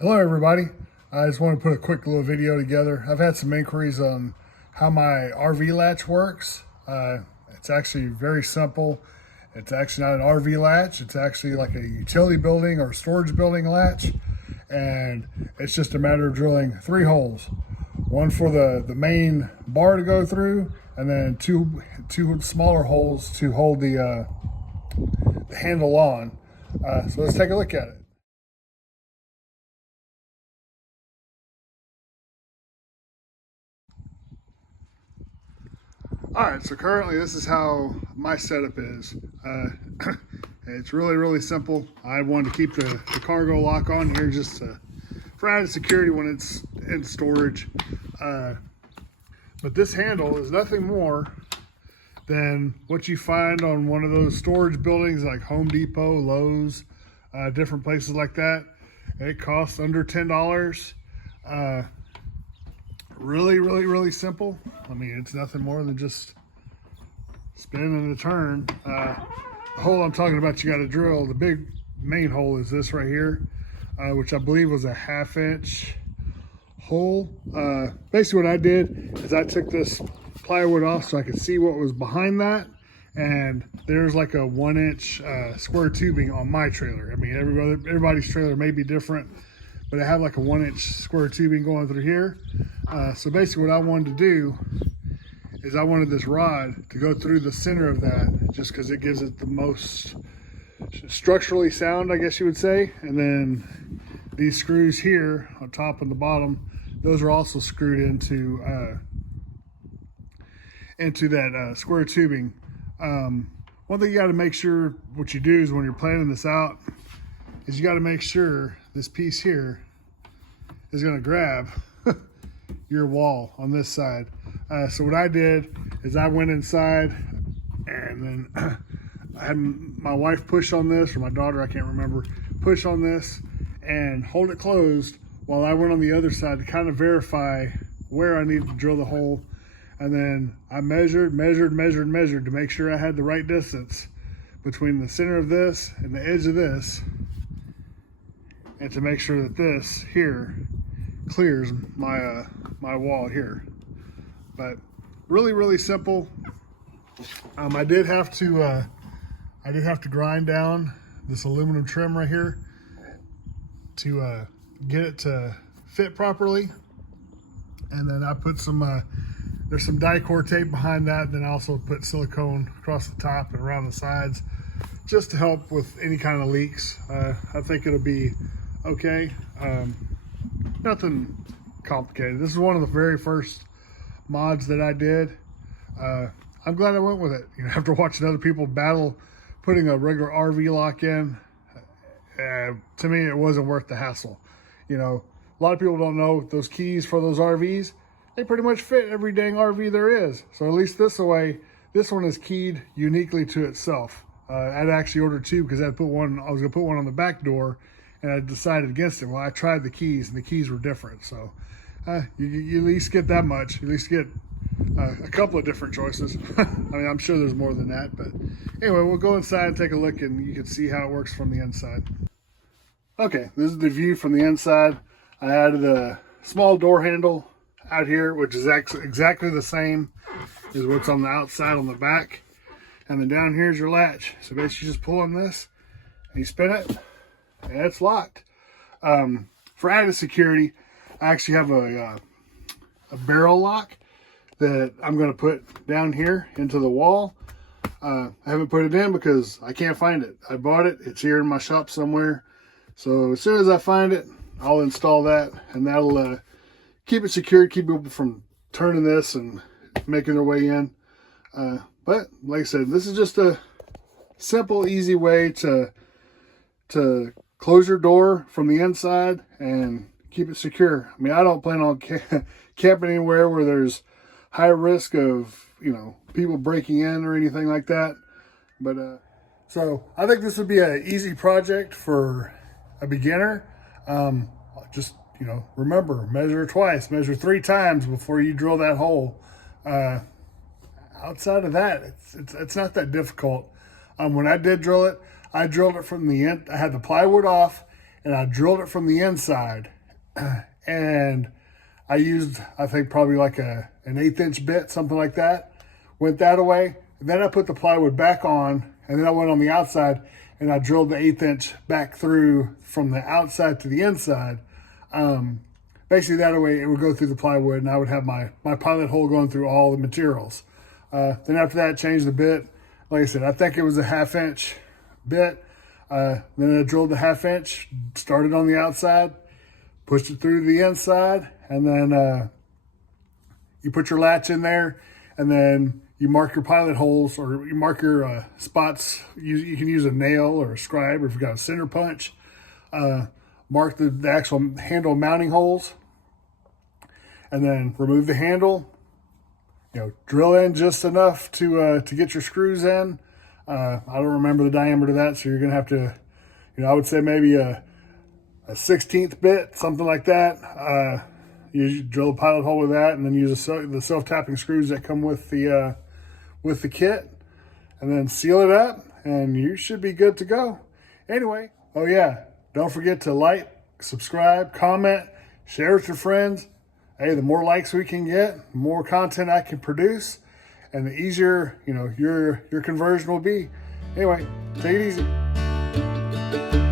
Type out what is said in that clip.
Hello everybody. I just want to put a quick little video together. I've had some inquiries on how my RV latch works. It's actually very simple. It's actually not an RV latch. It's actually like a utility building or storage building latch. And it's just a matter of drilling 3 holes. One for the main bar to go through, and then two smaller holes to hold the handle on. So let's take a look at it. All right, so currently this is how my setup is. It's really simple. I wanted to keep the cargo lock on here just for added security when it's in storage. But this handle is nothing more than what you find on one of those storage buildings like Home Depot, Lowe's, different places like that. It costs under $10. Really simple. I mean, it's nothing more than just spinning the turn. The hole I'm talking about, you got to drill. The big main hole is this right here, which I believe was a 1/2 inch hole. Basically what I did is I took this plywood off so I could see what was behind that, and there's like a 1 inch square tubing on my trailer. I mean, everybody's trailer may be different, but I have like a 1 inch square tubing going through here. So basically what I wanted to do is I wanted this rod to go through the center of that, just because it gives it the most structurally sound, I guess you would say. And then these screws here on top and the bottom, those are also screwed into that square tubing. One thing you got to make sure what you do is when you're planning this out is you got to make sure this piece here is going to grab your wall on this side. So what I did is I went inside, and then I had my wife push on this, or my daughter, I can't remember, push on this and hold it closed while I went on the other side to kind of verify where I needed to drill the hole. And then I measured to make sure I had the right distance between the center of this and the edge of this, and to make sure that this here clears my wall here. But really simple. I did have to grind down this aluminum trim right here to get it to fit properly. And then I put some there's some Dicor tape behind that. Then I also put silicone across the top and around the sides, just to help with any kind of leaks. I think it'll be okay. Nothing complicated. This is one of the very first mods that I did. I'm glad I went with it. You know, after watching other people battle putting a regular RV lock in, to me it wasn't worth the hassle. You know, a lot of people don't know those keys for those RVs, they pretty much fit every dang RV there is. So at least this one is keyed uniquely to itself. I'd actually ordered 2 because I was gonna put one on the back door, and I decided against it. Well, I tried the keys, and the keys were different. So you at least get that much. You at least get a couple of different choices. I mean, I'm sure there's more than that, but anyway, we'll go inside and take a look, and you can see how it works from the inside. Okay, this is the view from the inside. I added a small door handle out here, which is exactly the same as what's on the outside on the back. And then down here's your latch. So basically you just pull on this and you spin it, and it's locked. For added security, I actually have a barrel lock that I'm going to put down here into the wall. I haven't put it in because I can't find it. I bought it. It's here in my shop somewhere. So as soon as I find it, I'll install that, and that'll keep it secure, keep people from turning this and making their way in. But like I said, this is just a simple, easy way to close your door from the inside and keep it secure. I mean, I don't plan on camping anywhere where there's high risk of, you know, people breaking in or anything like that. But so I think this would be an easy project for a beginner. Just, you know, remember, measure twice, measure 3 times before you drill that hole. Outside of that, it's not that difficult. When I did drill it, I drilled it from the end. I had the plywood off, and I drilled it from the inside. And I used, I think, probably like an 1/8 inch bit, something like that. Went that away. And then I put the plywood back on, and then I went on the outside and I drilled the 1/8 inch back through from the outside to the inside. Basically that way it would go through the plywood, and I would have my pilot hole going through all the materials. Then after that, changed the bit. Like I said, I think it was a 1/2 inch bit. Then I drilled the 1/2 inch, started on the outside, pushed it through the inside, and then you put your latch in there, and then you mark your pilot holes, or you mark your spots. You can use a nail or a scribe, or if you've got a center punch. Mark the actual handle mounting holes, and then remove the handle. Drill in just enough to get your screws in. I don't remember the diameter of that, so you're gonna have to, I would say maybe a 1/16 bit, something like that. You drill a pilot hole with that, and then use the self-tapping screws that come with the kit, and then seal it up, and you should be good to go. Anyway, oh yeah, don't forget to like, subscribe, comment, share with your friends. Hey, the more likes we can get, the more content I can produce, and the easier, your conversion will be. Anyway, take it easy.